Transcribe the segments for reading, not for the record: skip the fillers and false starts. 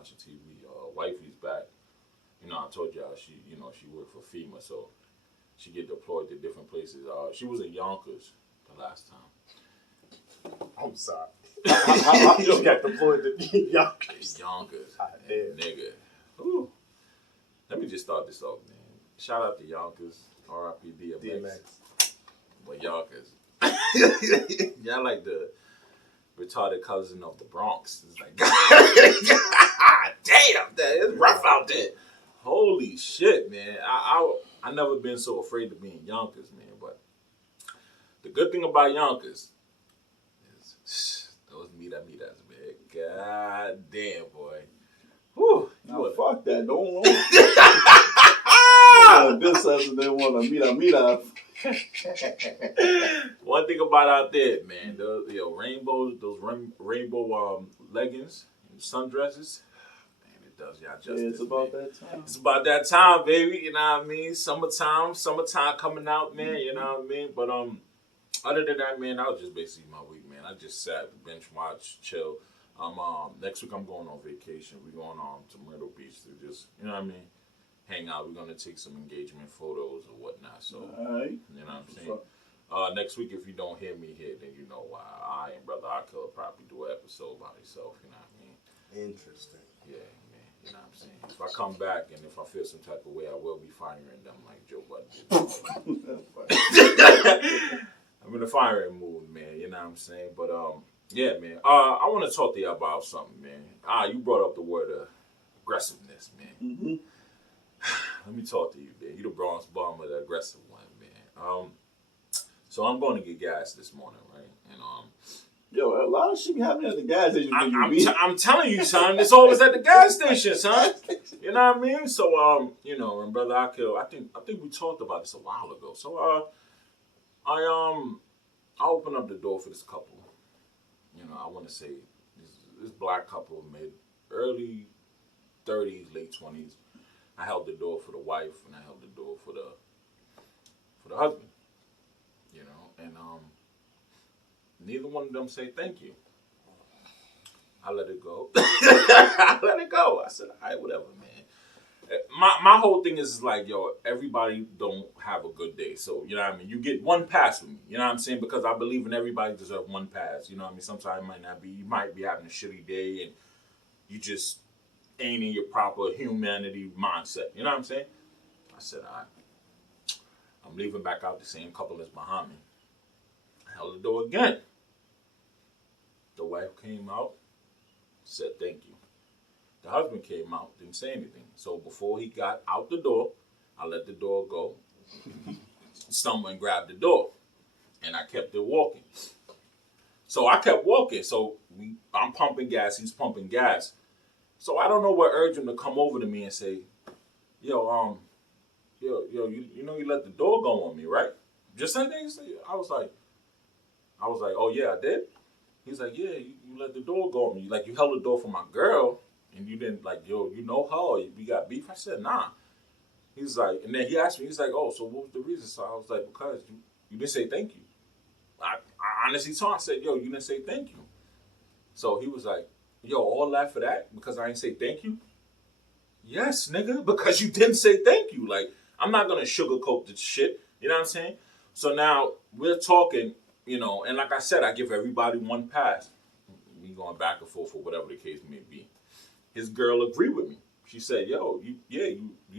watching TV. Wifey's back. I told y'all she worked for FEMA, so she get deployed to different places. She was in Yonkers the last time. I'm sorry. How you got deployed to Yonkers? Yonkers, Damn. nigga. Ooh. Let me just start this off, man. Shout out to Yonkers, R.I.P. DMX. But Yonkers, y'all like the retarded cousin of the Bronx. It's like, damn, it's rough out there. Holy shit, man. I never been so afraid to be in Yonkers, man. But the good thing about Yonkers is those mitas, man. God damn, boy. Whew. Fuck that. Don't this doesn't they want to mira. One thing about out there, man, rainbows, those rainbow leggings, sundresses. It does y'all justice. Yeah, it's about that time. It's about that time, baby. You know what I mean? Summertime coming out, man. You know what I mean? But other than that, man, that was just basically my week, man. I just sat, bench watch, chill. Next week I'm going on vacation. We're going to Myrtle Beach to just, you know what I mean, hang out. We're gonna take some engagement photos or whatnot. So, right. You know what I'm saying? Next week, if you don't hear me here, then you know why. I and Brother Akil will probably do an episode by himself. You know what I mean? Interesting. Yeah, man. You know what I'm saying? If I come back and if I feel some type of way, I will be firing them like Joe Budden did. I'm in a firing mood, man. You know what I'm saying? But yeah, man. I want to talk to you about something, man. You brought up the word aggressiveness, man. Mm-hmm. Let me talk to you, man. You the Bronx Bomber, the aggressive one, man. So I'm going to get gas this morning, right? And yo, a lot of shit be happening at the gas station. I'm telling you, son. It's always at the gas station, son. You know what I mean? So and Brother Akil, I think we talked about this a while ago. So I opened up the door for this couple. I want to say this black couple, early 30s, late 20s. I held the door for the wife, and I held the door for the husband. And neither one of them say thank you. I let it go. I said, all right, whatever, man. My whole thing is like, yo, everybody don't have a good day. So, you know what I mean? You get one pass with me. You know what I'm saying? Because I believe in everybody deserve one pass. You know what I mean? Sometimes it might not be. You might be having a shitty day, and you just ain't in your proper humanity mindset. You know what I'm saying? I said, all right. I'm leaving back out the same couple that's behind me. I held the door again. The wife came out, said thank you. The husband came out, didn't say anything. So before he got out the door, I let the door go. Someone grabbed the door, and I kept it walking. So I kept walking. So I'm pumping gas, he's pumping gas. So I don't know what urged him to come over to me and say, yo, you let the door go on me, right? Just like that. I was like, oh yeah, I did. He's like, yeah, you let the door go on me. Like, you held the door for my girl, and you didn't, like, yo, you know her, or we got beef? I said, nah. He's like, and then he asked me, he's like, oh, so what was the reason? So I was like, because you didn't say thank you. I honestly told him, I said, yo, you didn't say thank you. So he was like, yo, all that for that? Because I didn't say thank you? Yes, nigga, because you didn't say thank you. Like, I'm not going to sugarcoat the shit. You know what I'm saying? So now we're talking, and like I said, I give everybody one pass. We going back and forth or whatever the case may be. His girl agreed with me. She said, yo, you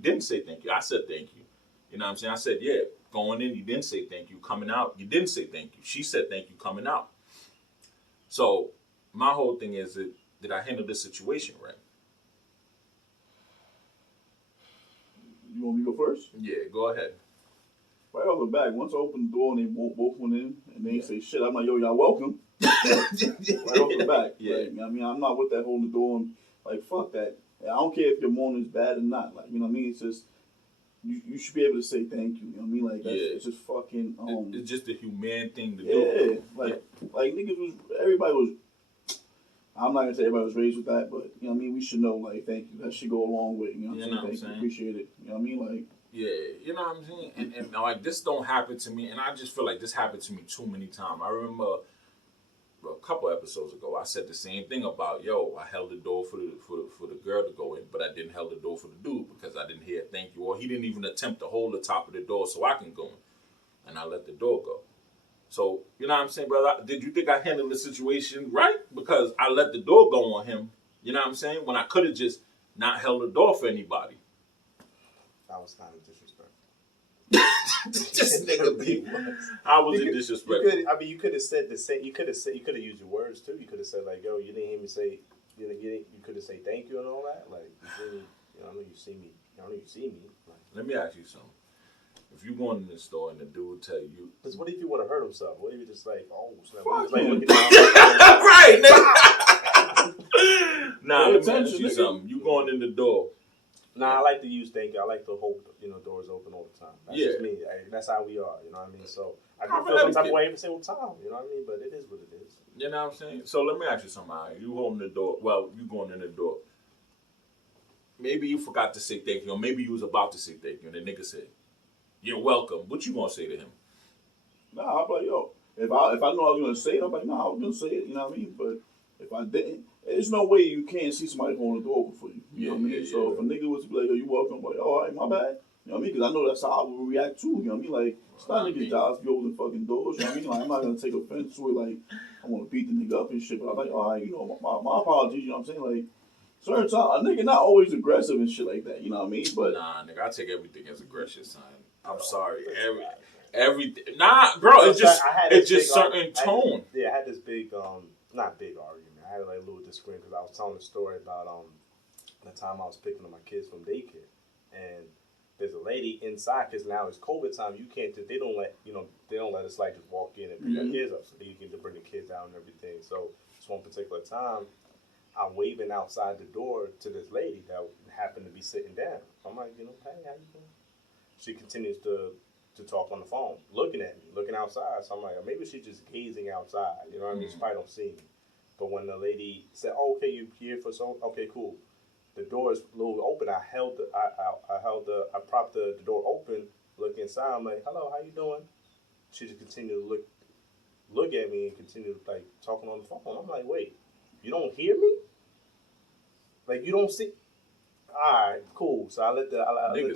didn't say thank you. I said thank you. You know what I'm saying? I said, yeah, going in, you didn't say thank you. Coming out, you didn't say thank you. She said thank you coming out. So my whole thing is, did I handle this situation right? You want me to go first? Yeah, go ahead. Right off the back, once I opened the door and they both went in and they say shit, I'm like, yo, y'all welcome. Right off the back. Yeah. Like, I mean, I'm not with that holding the door and like, fuck that. I don't care if your morning is bad or not. Like, you know what I mean? It's just, you should be able to say thank you. You know what I mean? Like, that's, it's just fucking, it's just a humane thing to do. Yeah. Like niggas everybody was, I'm not gonna say everybody was raised with that, but, you know what I mean? We should know, like, thank you. That should go along with, you know what I'm saying? Appreciate it. You know what I mean? Like, yeah, you know what I'm saying? And like, this don't happen to me, and I just feel like this happened to me too many times. I remember a couple episodes ago, I said the same thing about, yo, I held the door for the girl to go in, but I didn't hold the door for the dude because I didn't hear thank you, or he didn't even attempt to hold the top of the door so I can go in, and I let the door go. So, you know what I'm saying, brother? Did you think I handled the situation right? Because I let the door go on him, you know what I'm saying, when I could have just not held the door for anybody. That was kind of disrespectful. This nigga be. I was disrespectful. You could have said the same. You could have used your words too. You could have said like, "Yo, you didn't hear me say." You could have said thank you and all that. Like, I know you see me. I know you see me. Like, let me ask you something. If you go in the store and the dude tell you, because what if you would have hurt himself? What if you just like, oh, snap, Fuck like him. looking down, right, nigga. Nah, let me ask you something. You going in the door. Nah, I like to use thank you. I like to hold doors open all the time. That's just me. That's how we are. You know what I mean? So I can feel some type of way every single time. You know what I mean? But it is what it is. You know what I'm saying? So let me ask you something. You holding the door. Well, you going in the door. Maybe you forgot to say thank you, or maybe you was about to say thank you, and the nigga said, "You're welcome." What you gonna say to him? Nah, I'm like, yo, if I know I was gonna say it, I'm like, nah, I was gonna say it. You know what I mean? But if I didn't, there's no way you can't see somebody holding the door open for you. You know what I mean? So if a nigga was to be like, yo, you welcome, I'm like, all right, my bad. You know what I mean? Because I know that's how I would react too. You know what I mean? Like, it's not niggas' jobs to be opening fucking doors. You know what I mean? Like, I'm not gonna take offense to it. Like, I want to beat the nigga up and shit. But I'm like, all right, you know, my apologies. You know what I'm saying? Like, certain time, a nigga not always aggressive and shit like that. You know what I mean? But nah, nigga, I take everything as aggression, son. I'm sorry, everything. Nah, bro, it's just certain tone. I had this big, not big argument. I had like a little disagreement because I was telling a story about the time I was picking up my kids from daycare, and there's a lady inside because now it's COVID time. You can't. They don't let us like just walk in and pick our kids up, so you can bring the kids out and everything. So this one particular time, I'm waving outside the door to this lady that happened to be sitting down. I'm like, hey, how you doing? She continues to talk on the phone, looking at me, looking outside. So I'm like, maybe she's just gazing outside. You know what I mean? She probably don't see me. But when the lady said, "Oh, okay, you here for so? Okay, cool." The door is a little open. I propped the door open, look inside. I'm like, "Hello, how you doing?" She just continued to look at me and continue like talking on the phone. I'm like, "Wait, you don't hear me? Like you don't see?" All right, cool. So I let the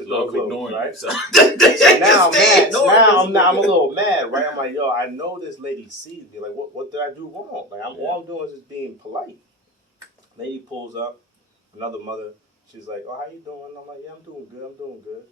door close, right? So now I'm mad. Now I'm a little mad, right? I'm like, yo, I know this lady sees me. Like, what did I do wrong? Like, all I'm doing is just being polite. Lady pulls up, another mother. She's like, oh, how you doing? I'm like, yeah, I'm doing good.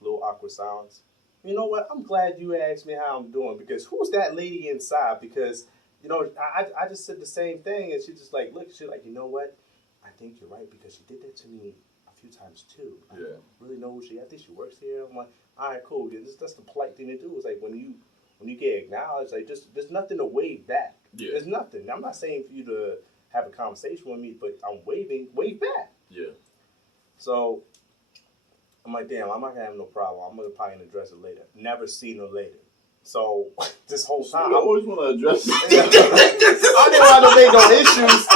Little awkward silence. You know what? I'm glad you asked me how I'm doing because who's that lady inside? Because, I just said the same thing and she just like, look, she's like, you know what? I think you're right because she did that to me a few times too. I don't really know who she is. I think she works here. I'm like, all right, cool. That's the polite thing to do. It's like when you get acknowledged, like just there's nothing to wave back. Yeah. There's nothing. I'm not saying for you to have a conversation with me, but I'm wave back. Yeah. So I'm like, damn, I'm not gonna have no problem. I'm probably gonna address it later. Never seen her later. So this whole time, I always want to address it. I didn't want to make no issues.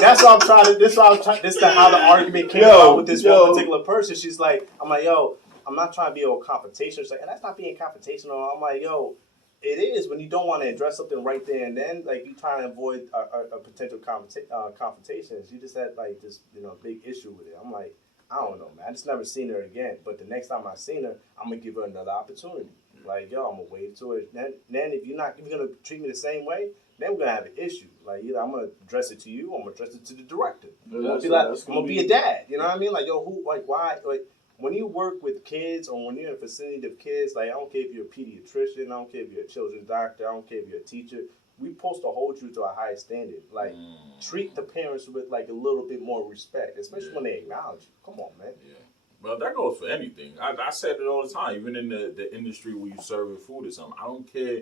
That's what I'm trying to. This is how the argument came about with this one particular person. She's like, I'm like, yo, I'm not trying to be a confrontation. She's like, and that's not being confrontational. I'm like, yo, it is when you don't want to address something right there and then. Like you trying to avoid a potential confrontation. She just had like this, big issue with it. I'm like, I don't know, man. I just never seen her again. But the next time I seen her, I'm gonna give her another opportunity. Like, yo, I'm gonna wave to her. Then if you're gonna treat me the same way, then we're gonna have an issue. Like, either I'm gonna address it to you, or I'm gonna address it to the director. I'm gonna be a dad. You know what I mean? Like, yo, why? Like, when you work with kids, or when you're in a vicinity of kids, like, I don't care if you're a pediatrician, I don't care if you're a children's doctor, I don't care if you're a teacher. We're supposed to hold you to a higher standard. Like, treat the parents with like a little bit more respect, especially when they acknowledge you. Come on, man. Yeah. Well, that goes for anything. I said it all the time, even in the industry where you serving food or something. I don't care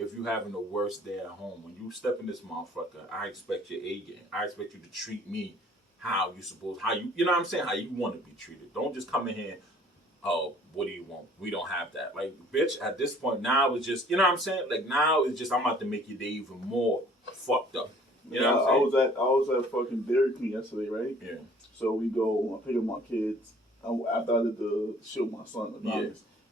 if you're having the worst day at home. When you step in this motherfucker, I expect your A game. I expect you to treat me how you know what I'm saying? How you want to be treated. Don't just come in here, oh, what do you want? We don't have that. Like, bitch, at this point, now it's just, you know what I'm saying? Like, now it's just, I'm about to make your day even more fucked up. You know what I'm saying? I was at fucking Dairy Queen yesterday, right? Yeah. So we go, I pick up my kids. After I did the shit with my son,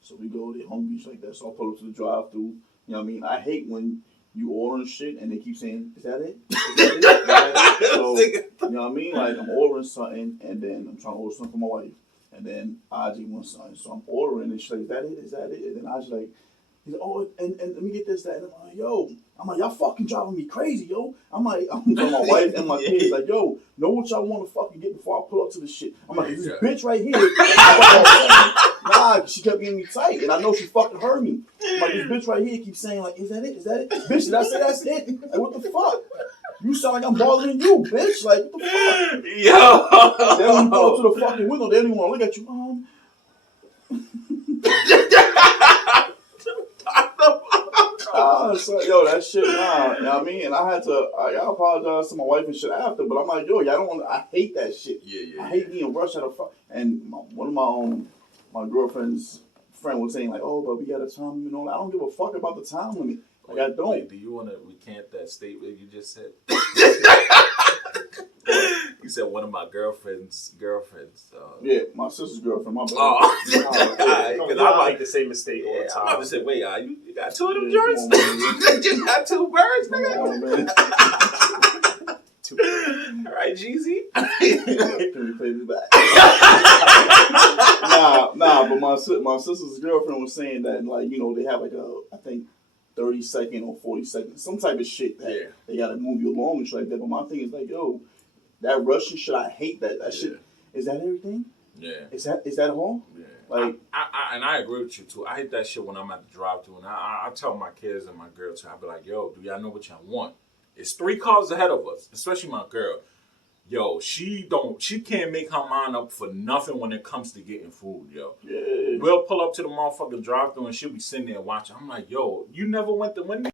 so we go, they hungry, shit like that. So I pull up to the drive-thru. You know what I mean? I hate when you ordering shit and they keep saying, "Is that it? Is that it? Is that it?" So, you know what I mean? Like I'm ordering something and then I'm trying to order something for my wife, and then Aji wants something, so I'm ordering and she's like, "Is that it? Is that it?" And then Aji like, he's like, "Oh, and let me get this, that." And I'm like, "Yo," I'm like, "Y'all fucking driving me crazy, yo." I'm like, I'm telling my wife and my kids like, "Yo, know what y'all want to fucking get before I pull up to the shit." I'm like, "This bitch right here." Nah, she kept getting me tight, and I know she fucking heard me. I'm like, this bitch right here keeps saying like, "Is that it? Is that it?" Bitch, did I say that's it? Like, what the fuck? You sound like I'm bothering you, bitch. Like, what the fuck? Yo. Then when you go to the fucking window, they don't even want to look at you. So, yo, that shit, nah. You know what I mean? And I apologize to my wife and shit after, but I'm like, yo, y'all don't want. I hate that shit. I hate being rushed out of fuck. And one of my girlfriend's friend was saying like, "Oh, but we got a time limit on." I don't give a fuck about the time limit. Like I don't. Wait, do you want to recant that statement you just said? You said one of my girlfriends. Yeah, my sister's girlfriend. My bad. Oh, Because I make the same mistake all the I'm time. about to say, wait, you got two of them Yeah, joints? come on, man. You just got two birds, Come nigga? on, man. All right, Jeezy. Can we play this back? Nah, but my sister's girlfriend was saying that, like, you know, they have like I think 30-second or 40-second, some type of shit that they gotta move you along and shit like that. But my thing is like, yo, that Russian shit, I hate that. That shit. Is that everything? Yeah. Is that all? Yeah. Like, I agree with you too. I hate that shit when I'm at the drive-thru, and I tell my kids and my girl too. I be like, yo, do y'all know what y'all want? It's 3 cars ahead of us, especially my girl. Yo, she can't make her mind up for nothing when it comes to getting food, yo. yeah. We'll pull up to the motherfucking drive-thru and she'll be sitting there watching. I'm like, yo, you never went to Wendy's?